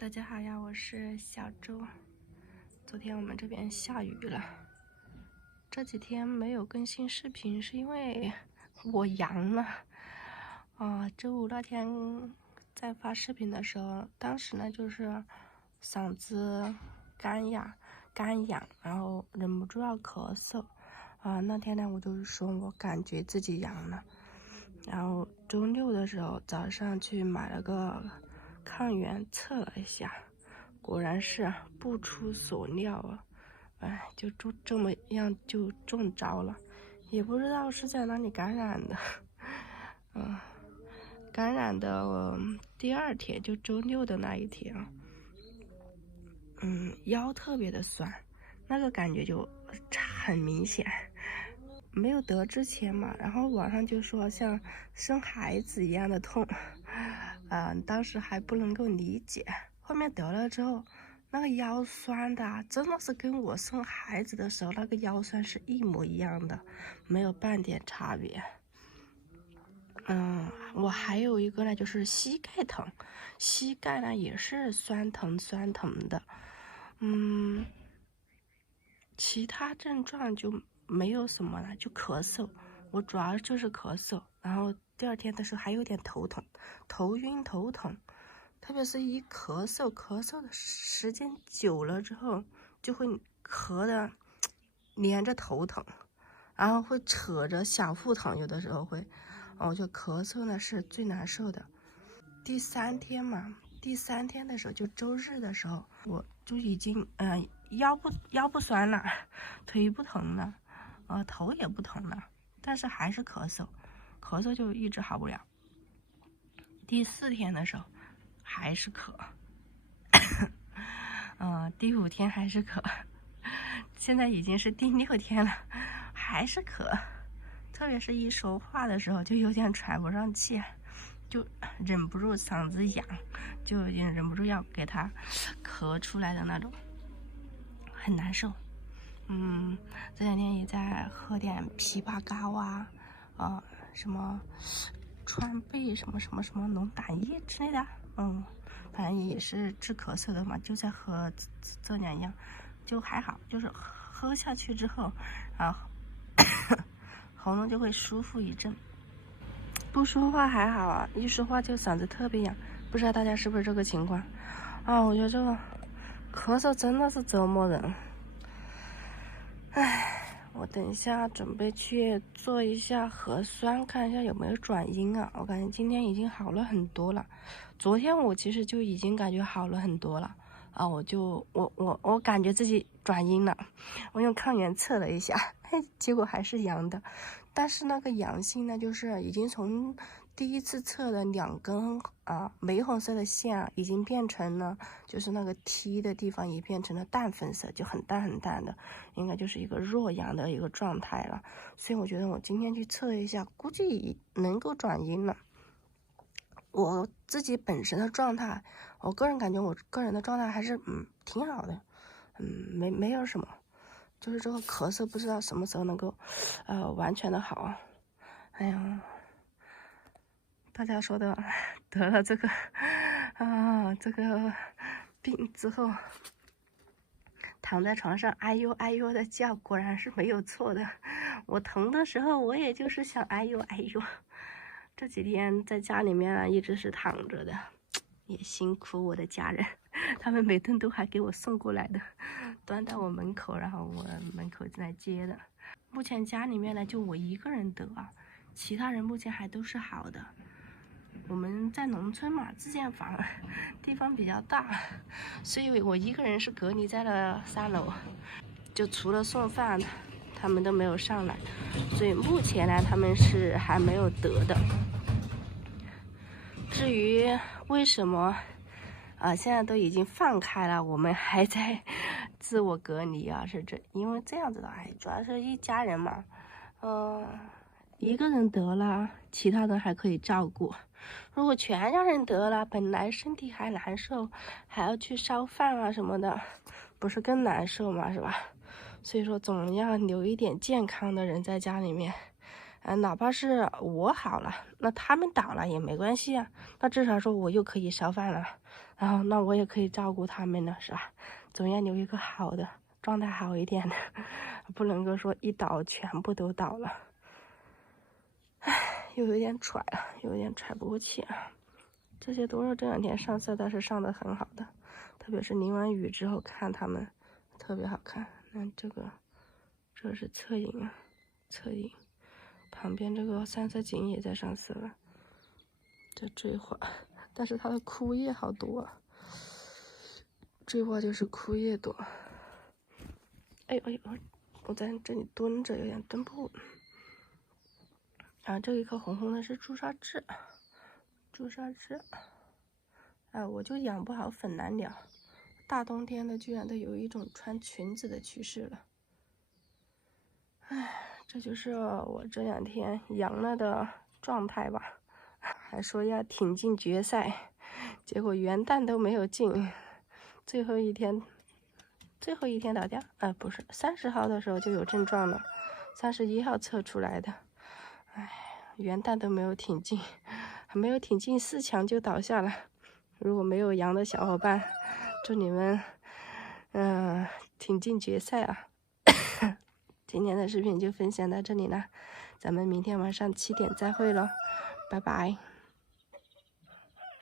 大家好呀，我是小周。昨天我们这边下雨了，这几天没有更新视频，是因为我阳了。周五那天在发视频的时候，当时呢就是嗓子干痒，然后忍不住要咳嗽。那天呢我就说我感觉自己阳了，然后周六的时候早上去买了个抗原测了一下，果然是不出所料啊，就这么样就中招了，也不知道是在哪里感染的。感染的第二天就周六的那一天，腰特别的酸，那个感觉就很明显。没有得之前嘛，然后网上就说像生孩子一样的痛，当时还不能够理解，后面得了之后，那个腰酸的真的是跟我生孩子的时候那个腰酸是一模一样的，没有半点差别。我还有一个呢，就是膝盖疼，膝盖呢也是酸疼的，其他症状就没有什么了，就咳嗽，我主要就是咳嗽，然后第二天的时候还有点头疼、头晕、头疼，特别是一咳嗽的时间久了之后，就会咳的连着头疼，然后会扯着小腹疼，有的时候会，我就咳嗽呢是最难受的。第三天的时候，就周日的时候，我就已经腰不酸了，腿不疼了，头也不疼了，但是还是咳嗽就一直好不了。第4天的时候还是咳，第5天还是咳，现在已经是第6天了，还是咳，特别是一说话的时候就有点喘不上气，就忍不住嗓子痒，就已经忍不住要给它咳出来的那种，很难受。这2天也在喝点枇杷膏啊，什么川贝什么龙胆液之类的，反正也是治咳嗽的嘛，就在喝这2样，就还好，就是喝下去之后喉咙就会舒服一阵。不说话还好啊，一说话就嗓子特别痒，不知道大家是不是这个情况我觉得这个咳嗽真的是折磨人。我等一下准备去做一下核酸，看一下有没有转阴啊。我感觉今天已经好了很多了，昨天我其实就已经感觉好了很多了我感觉自己转阴了，我用抗原测了一下，结果还是阳的，但是那个阳性呢，就是已经从第一次测的2根玫红色的线已经变成了，就是那个 T 的地方也变成了淡粉色，就很淡的，应该就是一个弱阳的一个状态了。所以我觉得我今天去测一下，估计能够转阴了。我自己本身的状态，我个人感觉我个人的状态还是挺好的，没有什么，就是这个咳嗽不知道什么时候能够完全的好。哎呀，大家说的得了这个病之后，躺在床上哎呦哎呦的叫，果然是没有错的。我疼的时候，我也就是想哎呦哎呦。这几天在家里面一直是躺着的，也辛苦我的家人，他们每顿都还给我送过来的，端到我门口，然后我门口来接的。目前家里面呢就我一个人得其他人目前还都是好的。我们在农村嘛，自建房，地方比较大，所以我一个人是隔离在了3楼，就除了送饭他们都没有上来，所以目前呢他们是还没有得的。至于为什么现在都已经放开了，我们还在自我隔离是因为这样子的，主要是一家人嘛，一个人得了，其他人还可以照顾。如果全家人得了，本来身体还难受，还要去烧饭什么的，不是更难受嘛，是吧？所以说总要留一点健康的人在家里面，哪怕是我好了，那他们倒了也没关系啊。那至少说我又可以烧饭了，然后那我也可以照顾他们了，是吧？总要留一个好的状态，好一点的，不能够说一倒全部都倒了。唉，又有点喘了，有点喘不过气啊。这些多肉这两天上色倒是上的很好的，特别是淋完雨之后看它们特别好看。那这是侧影啊，侧影。旁边这个三色堇也在上色了，这坠花，但是它的枯叶好多啊，坠花就是枯叶多。哎呦哎呦，我在这里蹲着有点蹲不稳。啊，这一颗红红的是朱砂痣，朱砂痣。哎，我就养不好粉蓝鸟，大冬天的居然都有一种穿裙子的趋势了。哎。这就是我这两天阳了的状态吧，还说要挺进决赛，结果元旦都没有进，最后一天打掉，不是30号的时候就有症状了，31号测出来的，哎，元旦都没有挺进，还没有挺进4强就倒下了。如果没有阳的小伙伴，祝你们挺进决赛啊！今天的视频就分享到这里了，咱们明天晚上7点再会喽，拜拜。